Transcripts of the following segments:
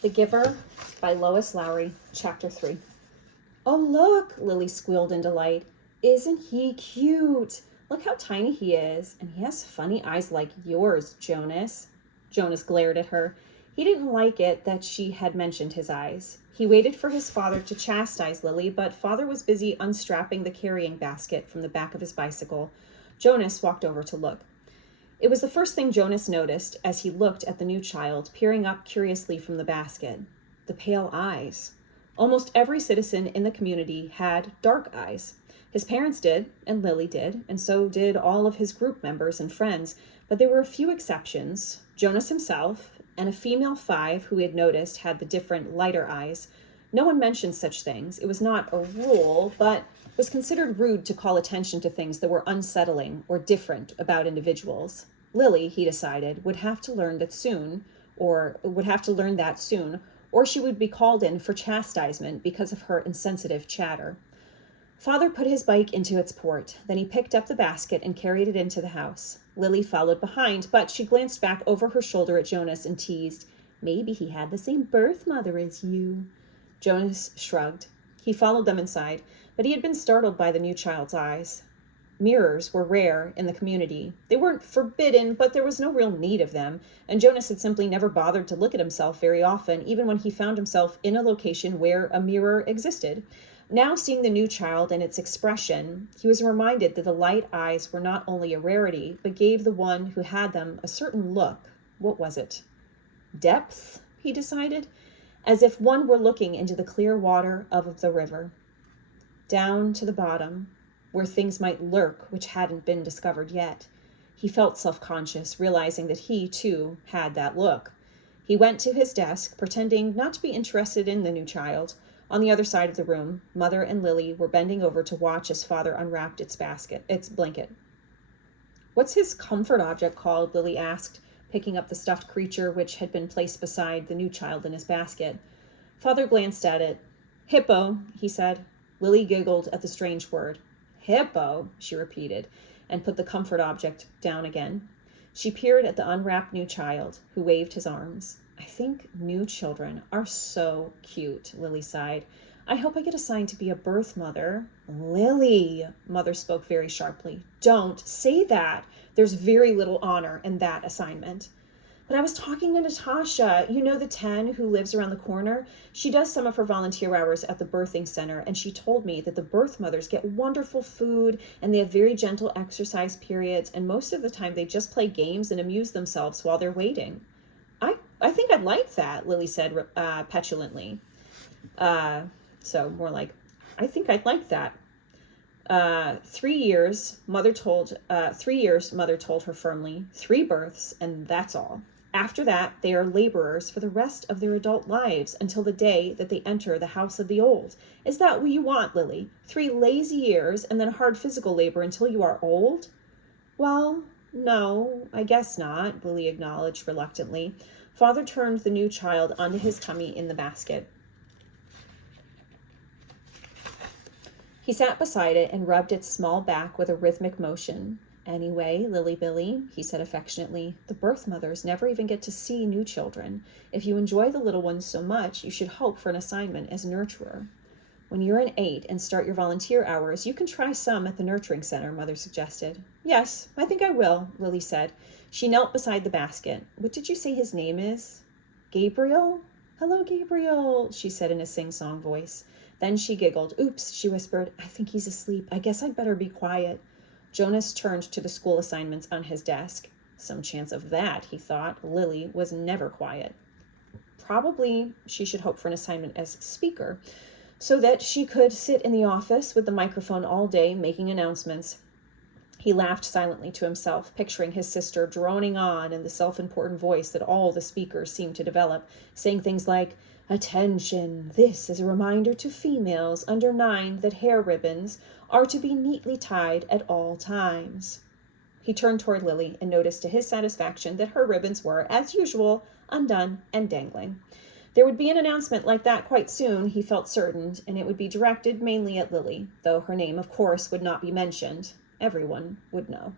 The Giver by Lois Lowry, Chapter 3. "Oh, look," Lily squealed in delight. "Isn't he cute? Look how tiny he is. And he has funny eyes like yours, Jonas." Jonas glared at her. He didn't like it that she had mentioned his eyes. He waited for his father to chastise Lily, but father was busy unstrapping the carrying basket from the back of his bicycle. Jonas walked over to look. It was the first thing Jonas noticed as he looked at the new child, peering up curiously from the basket. The pale eyes. Almost every citizen in the community had dark eyes. His parents did, and Lily did, and so did all of his group members and friends, but there were a few exceptions. Jonas himself, and a female 5 who he had noticed had the different, lighter eyes. No one mentioned such things. It was not a rule, but was considered rude to call attention to things that were unsettling or different about individuals. Lily, he decided, would have to learn that soon, or she would be called in for chastisement because of her insensitive chatter. Father put his bike into its port. Then he picked up the basket and carried it into the house. Lily followed behind, but she glanced back over her shoulder at Jonas and teased, "Maybe he had the same birth mother as you." Jonas shrugged. He followed them inside, but he had been startled by the new child's eyes. Mirrors were rare in the community. They weren't forbidden, but there was no real need of them, and Jonas had simply never bothered to look at himself very often, even when he found himself in a location where a mirror existed. Now, seeing the new child and its expression, he was reminded that the light eyes were not only a rarity, but gave the one who had them a certain look. What was it? Depth, he decided, as if one were looking into the clear water of the river. Down to the bottom, where things might lurk which hadn't been discovered yet. He felt self-conscious, realizing that he, too, had that look. He went to his desk, pretending not to be interested in the new child. On the other side of the room, Mother and Lily were bending over to watch as Father unwrapped its blanket. "What's his comfort object called?" Lily asked, picking up the stuffed creature which had been placed beside the new child in his basket. Father glanced at it. "Hippo," he said. Lily giggled at the strange word. "Hippo," she repeated, and put the comfort object down again. She peered at the unwrapped new child, who waved his arms. "I think new children are so cute," Lily sighed. "I hope I get assigned to be a birth mother." "Lily," Mother spoke very sharply, "don't say that. There's very little honor in that assignment." "But I was talking to Natasha, you know, the 10 who lives around the corner. She does some of her volunteer hours at the birthing center, and she told me that the birth mothers get wonderful food, and they have very gentle exercise periods, and most of the time they just play games and amuse themselves while they're waiting." I think I'd like that," Lily said petulantly. So more like, "I think I'd like that." 3 years, Mother told her firmly. 3 births, and that's all. After that, they are laborers for the rest of their adult lives until the day that they enter the house of the old. Is that what you want, Lily? 3 lazy years and then hard physical labor until you are old? "Well, no, I guess not," Lily acknowledged reluctantly. Father turned the new child onto his tummy in the basket. He sat beside it and rubbed its small back with a rhythmic motion. "Anyway, Lily Billy," he said affectionately, "the birth mothers never even get to see new children. If you enjoy the little ones so much, you should hope for an assignment as nurturer. When you're an 8 and start your volunteer hours, you can try some at the nurturing center," Mother suggested. "Yes, I think I will," Lily said. She knelt beside the basket. "What did you say his name is?" "Gabriel?" "Hello, Gabriel," she said in a sing-song voice. Then she giggled. "Oops," she whispered. "I think he's asleep. I guess I'd better be quiet." Jonas turned to the school assignments on his desk. Some chance of that, he thought. Lily was never quiet. Probably she should hope for an assignment as speaker, so that she could sit in the office with the microphone all day making announcements. He laughed silently to himself, picturing his sister droning on in the self-important voice that all the speakers seemed to develop, saying things like, "Attention, this is a reminder to females under 9 that hair ribbons are to be neatly tied at all times." He turned toward Lily and noticed to his satisfaction that her ribbons were, as usual, undone and dangling. There would be an announcement like that quite soon, he felt certain, and it would be directed mainly at Lily, though her name, of course, would not be mentioned. Everyone would know.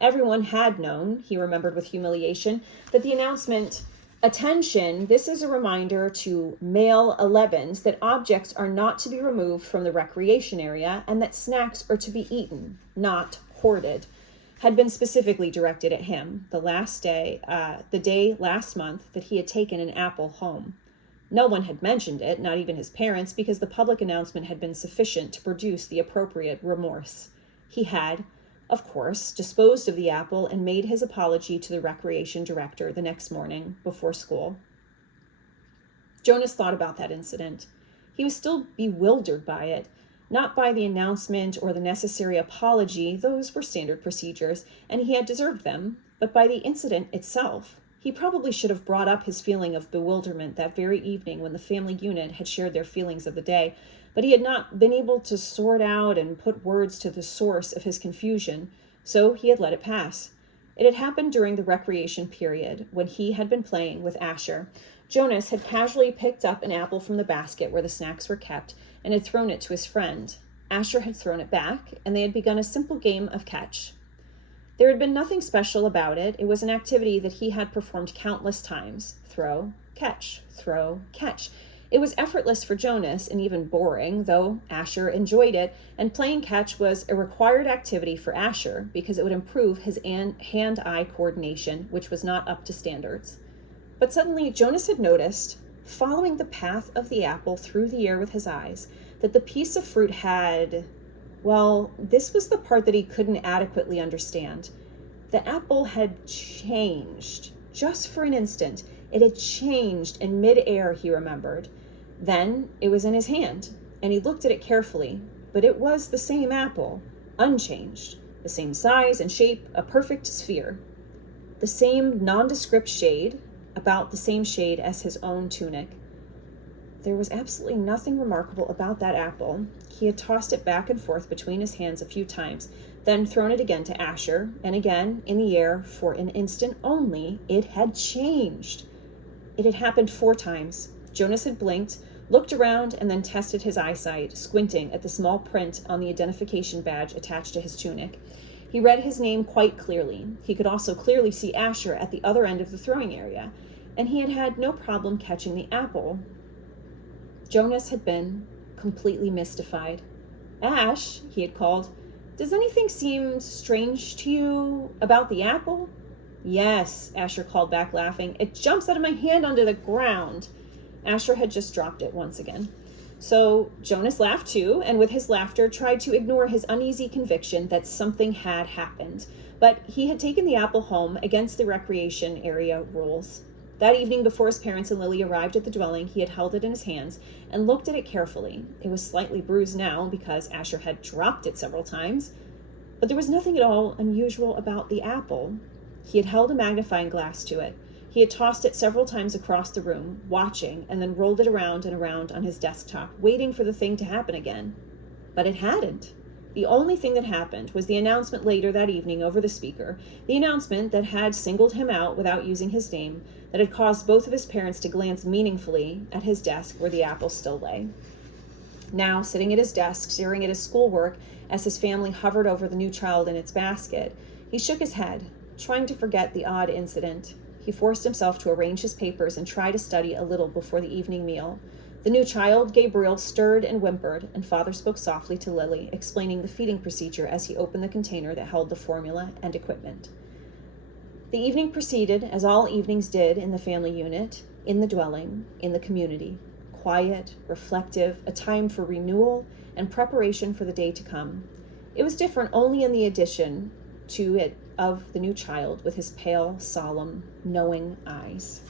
Everyone had known, he remembered with humiliation, that the announcement Attention, this is a reminder to male 11s that objects are not to be removed from the recreation area and that snacks are to be eaten, not hoarded, had been specifically directed at him the day last month that he had taken an apple home. No one had mentioned it, not even his parents, because the public announcement had been sufficient to produce the appropriate remorse. He had, of course, disposed of the apple and made his apology to the recreation director the next morning before school. Jonas thought about that incident. He was still bewildered by it, not by the announcement or the necessary apology, those were standard procedures, and he had deserved them, but by the incident itself. He probably should have brought up his feeling of bewilderment that very evening when the family unit had shared their feelings of the day, but he had not been able to sort out and put words to the source of his confusion, so he had let it pass. It had happened during the recreation period, when he had been playing with Asher. Jonas had casually picked up an apple from the basket where the snacks were kept and had thrown it to his friend. Asher had thrown it back, and they had begun a simple game of catch. There had been nothing special about it. It was an activity that he had performed countless times. Throw, catch, throw, catch. It was effortless for Jonas and even boring, though Asher enjoyed it, and playing catch was a required activity for Asher because it would improve his hand-eye coordination, which was not up to standards. But suddenly Jonas had noticed, following the path of the apple through the air with his eyes, that the piece of fruit had... Well, this was the part that he couldn't adequately understand. The apple had changed. Just for an instant, it had changed in mid-air, he remembered. Then it was in his hand, and he looked at it carefully, but it was the same apple, unchanged, the same size and shape, a perfect sphere. The same nondescript shade, about the same shade as his own tunic. There was absolutely nothing remarkable about that apple. He had tossed it back and forth between his hands a few times, then thrown it again to Asher, and again in the air for an instant only. It had changed. It had happened 4 times. Jonas had blinked, looked around, and then tested his eyesight, squinting at the small print on the identification badge attached to his tunic. He read his name quite clearly. He could also clearly see Asher at the other end of the throwing area, and he had had no problem catching the apple. Jonas had been completely mystified. "Ash," he had called, "does anything seem strange to you about the apple?" "Yes," Asher called back, laughing. "It jumps out of my hand onto the ground." Asher had just dropped it once again. So Jonas laughed too, and with his laughter tried to ignore his uneasy conviction that something had happened. But he had taken the apple home against the recreation area rules. That evening, before his parents and Lily arrived at the dwelling, he had held it in his hands and looked at it carefully. It was slightly bruised now because Asher had dropped it several times, but there was nothing at all unusual about the apple. He had held a magnifying glass to it. He had tossed it several times across the room, watching, and then rolled it around and around on his desktop, waiting for the thing to happen again. But it hadn't. The only thing that happened was the announcement later that evening over the speaker, the announcement that had singled him out without using his name, that had caused both of his parents to glance meaningfully at his desk where the apple still lay. Now, sitting at his desk, staring at his schoolwork as his family hovered over the new child in its basket, he shook his head, trying to forget the odd incident. He forced himself to arrange his papers and try to study a little before the evening meal. The new child, Gabriel, stirred and whimpered, and Father spoke softly to Lily, explaining the feeding procedure as he opened the container that held the formula and equipment. The evening proceeded, as all evenings did in the family unit, in the dwelling, in the community. Quiet, reflective, a time for renewal and preparation for the day to come. It was different only in the addition to it of the new child with his pale, solemn, knowing eyes.